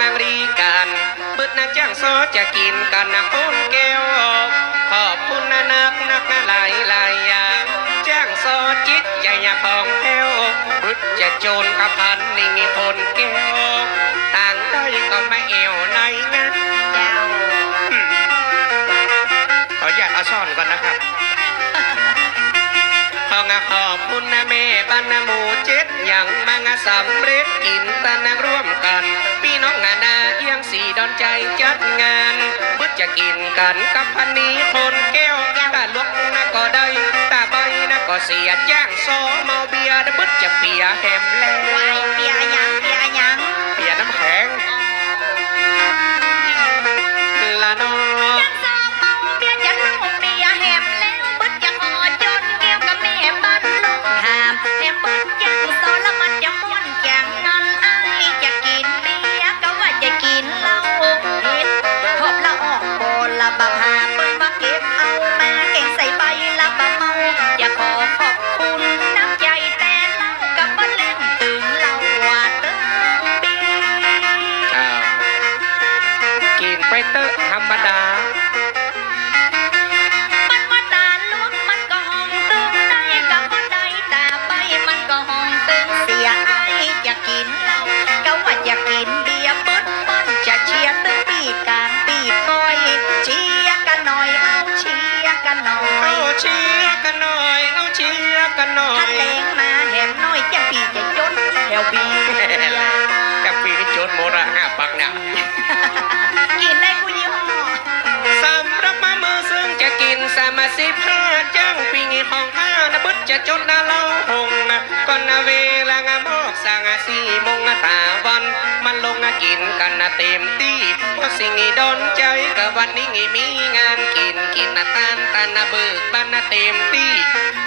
งางรีกันบึดนะจ้างซอจะกินกันนะคนแก้ว ขอบคุณนะนักนักนะหลายหลายอย่างจ้างซอจิตใจอย่าพองแผ้วบึดจะโจรกับพันนี่คนแก้วต่างได้ก็ไม่เอวในงานเจ้าขออนุญาตเอาซ่อนก่อนนะครับของอบคุณนะแม่บ้า นนะหมู่เจ็ดอย่างมังสำเร็จกินตะนังร่วมกัน พี่น้องงานาเอียงสี่ดอนใจจัดงานบุษจะกินกันกับพันนี้คนแก้วตาลวกนะก็ได้ตาใบนะก็เสียจ้างโซเมาเบียร์นะบึดจะเปียแหมแล้วเปียหยังเปียหยัง กินไปเตอะธรรมดา มันว่าตาลวงมันก็ห้องตึงได้กับบ่ได้ตาไปมันก็ห้องตึงเสียไอจะกินเหล้าก็ว่าจะกินเบียร์ปึ๊ดมันจะเชียร์ตึงปีกลางปีก้อยเชียร์กันหน่อยเอาเชียร์กันหน่อเอายเชียร์กันหน่อยเอาเชียร์กันหน่อถ้ายแรงมาแหมน้อยจะปีจะจนแถวเบียร์กับปีนี้โจนหมดอะห้าปักเนี่ยกิน สิบห้าจ้างปีนี้ห้องข้านะบึดจะจนนาเล่าหงนะก่อนนาเวลางามอกสางสี่โมงตาวัน มันลงกินกันนะเต็มที่เพราะสิ่งนี้ดนใจกับวันนี้มีงานกินกินนะตานตานนะเบิกบ้านนะเต็มที่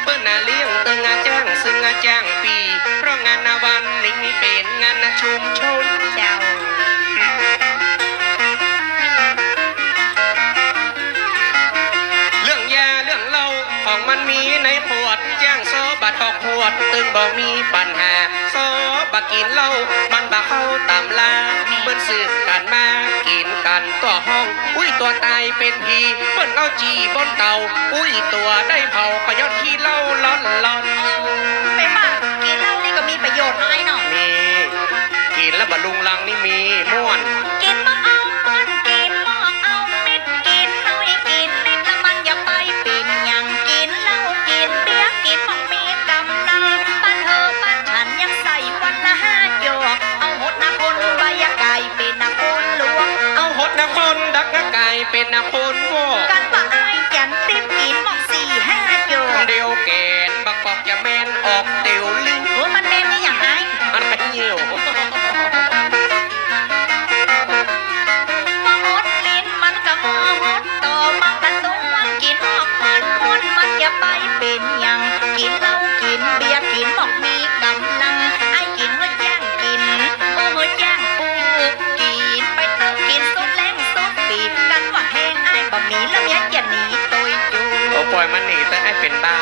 เปิ้นนะเลี้ยงตึงาจ้างซึ่งอาจ้างปี เพราะงานนะวันนี้เป็นงานนะชุมชนเจ้า กขวดตึงบ่มีปัญหาซอบักกินเหล้ามันบ่เข้าตำลาเปิ้นสืบกันมากินกันตัวห้อง อุ้ยตัวตายเป็นผีเปิ้นเอาจีบนเตา อุ้ยตัวได้เผาขยอดขี้เหล้าร้อนร้อนไปบ้ากินเหล้านี่ก็มีประโยชน์น้อยหน่อยมีกินแล้วบะลุงลังนี่มีม่วน กินเหล้ากินเบียร์กินหอกมีกำลังไอ้กินหัวจ้างกินโอ้หัวจ้างปูกินไปเติมกินสุดแรงสุดปีกันว่าแห้งไอ้บะหมี่แล้วเมียจะหนีตัวอยู่โอ้ปล่อยมันหนีแต่ไอ้เป็นบ้า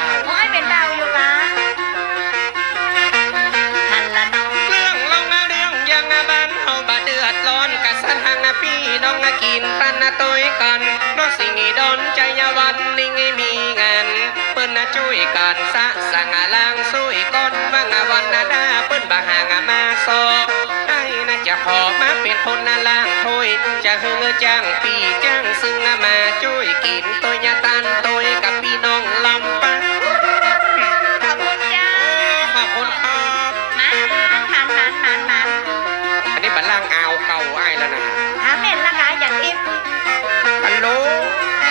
มาเป็นคนน่ะล่างถ้วยจะเฮือจ้างปีจ้างซึ่งอะมาช่วยกินตัวยาตันตัวกับพี่น้องลำปางขอบคุณจ้าขอบคุณครับมันมันมันมันมันอันนี้บัลลังก์อาวเก่าไอ้ายแล้วนะหาเม็ดละกาอย่างทิพย์ฮัลโหล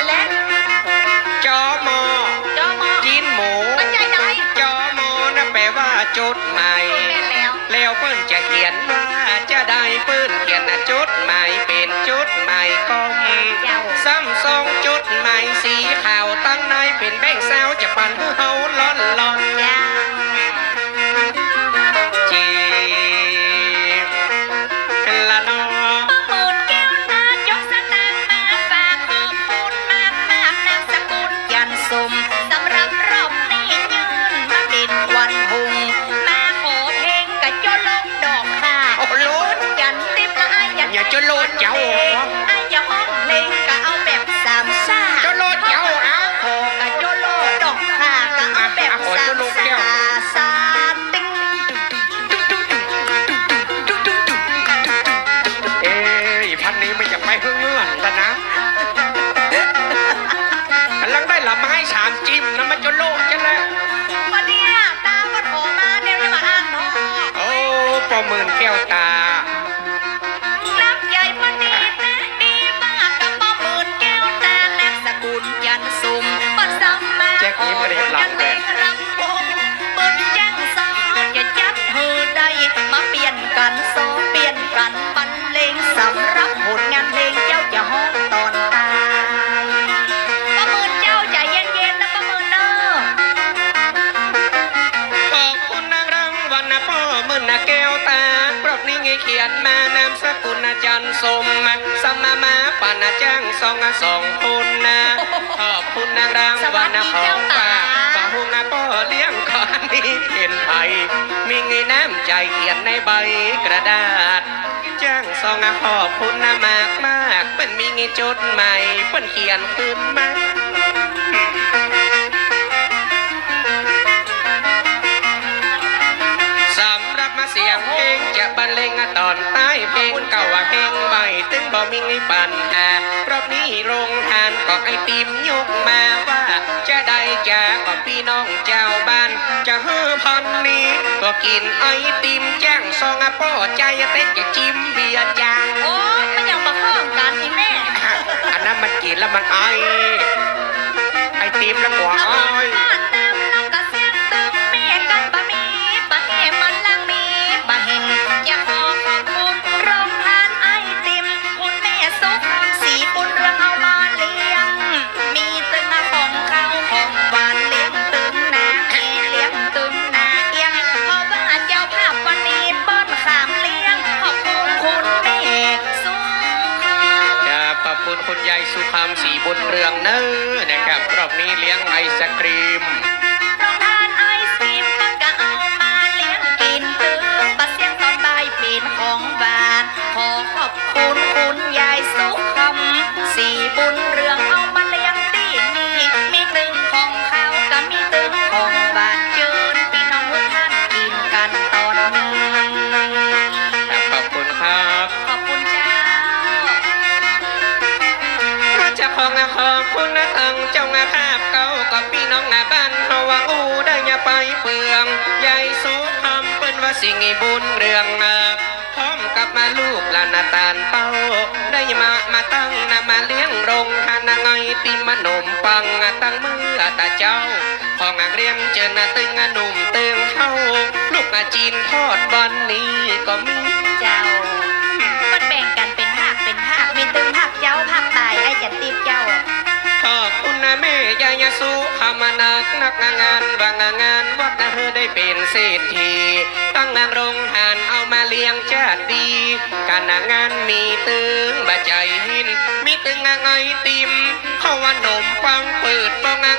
และจอมอจอมอกินหมูมันใจไหนจอมอนะแปลว่าจุดหมายแม่นแล้วแล้วเปิ้นจะเขียนว่าจะได้เปืนเกียนนะจุดใหม่เป็นจุดใหม่กลมซ้ำทรงจุดใหม่สีขาวตั้งในเป็นแบงแซวจะปั่นให้เฮา โลดเจ้าเหรอไอ้อย่าห้องเพลงก็เอาแบบสามชาจนโลดเจ้าเอาโคกะโจโลดอกค่ะก็เอาแบบอะขอสาโจมโลแก้ชาวซาติ้งเอ้ยพันนี้ไม่อยากไปเฮืเงื่อนกันนะกำลังได้ละไม้สามจิ้มนะมันจนโลดจะแล้ววันเนี้ยตาก็โทรมาเนี่ยเรื่องมาอ่านพ่อโอ้ปอหมื่นแก้วตา ยนมานามสกุลนะจันสมมาสมมามาปานะจ้างสองอะสองคนนะขอบคุณนางรางวัลนของป้าฝาหุงนะพ่อเลี้ยงขอนี้เป็นไทยมีเงยน้ำใจเขียนในใบกระดาษจ้างสองอะขอบคุณนะมากมากเป็นมีเงยจดใหม่เปิ้นเขียนขึ้นมาสำหรับมาเสียงเพลงจะบรรเล ตอนใต้เพลงเก่าว่าเพลงใหม่ตึงบ่มีปัญหารอบนี้โรงทานก็ไอติมยกมาว่าจะได้จากก็พี่น้องเจ้าบ้าน จะเฮือพันนี้ก็กินไอติมแจ้งซองอะป้อใจเต็กจะจิ้มเบียร์จางโอ้มันยังมาข้องกันอีกแม่อันนั้นมันกินแล้วมันไอไอติมแล้วกว่าเอาไอ เรืองเนอนะครับรอบนี้เลี้ยงไอศครีม เจ้างาภาพเก่ากับพี่น้องงาบ้านเขาว่าอู้ได้อย่าไปเปลืองยายสุคำเปิ้นว่าสิ่งบุญเรื่องเอ่อพร้อมกับมาลูกหลานนาตาลเป้า ได้มามาตั้งนามาเลี้ยงโรงทานางไอติมขนมปังตั้งมือตาเจ้าของางเรียนเจอนาตึงหนุ่มตึงเข้า ลูกอาจีนทอดวันนี้ก็มี ขอบคุณนะแม่ยายาสุขมานักนักงานบางงานวัดนะเฮอได้เป็นเศรษฐีตั้งงานโรงทานเอามาเลี้ยงชาติดี การงานมีตึงบะใจหิน มีตึงงไอติม เขาว่านมปังเปิดโปงงาน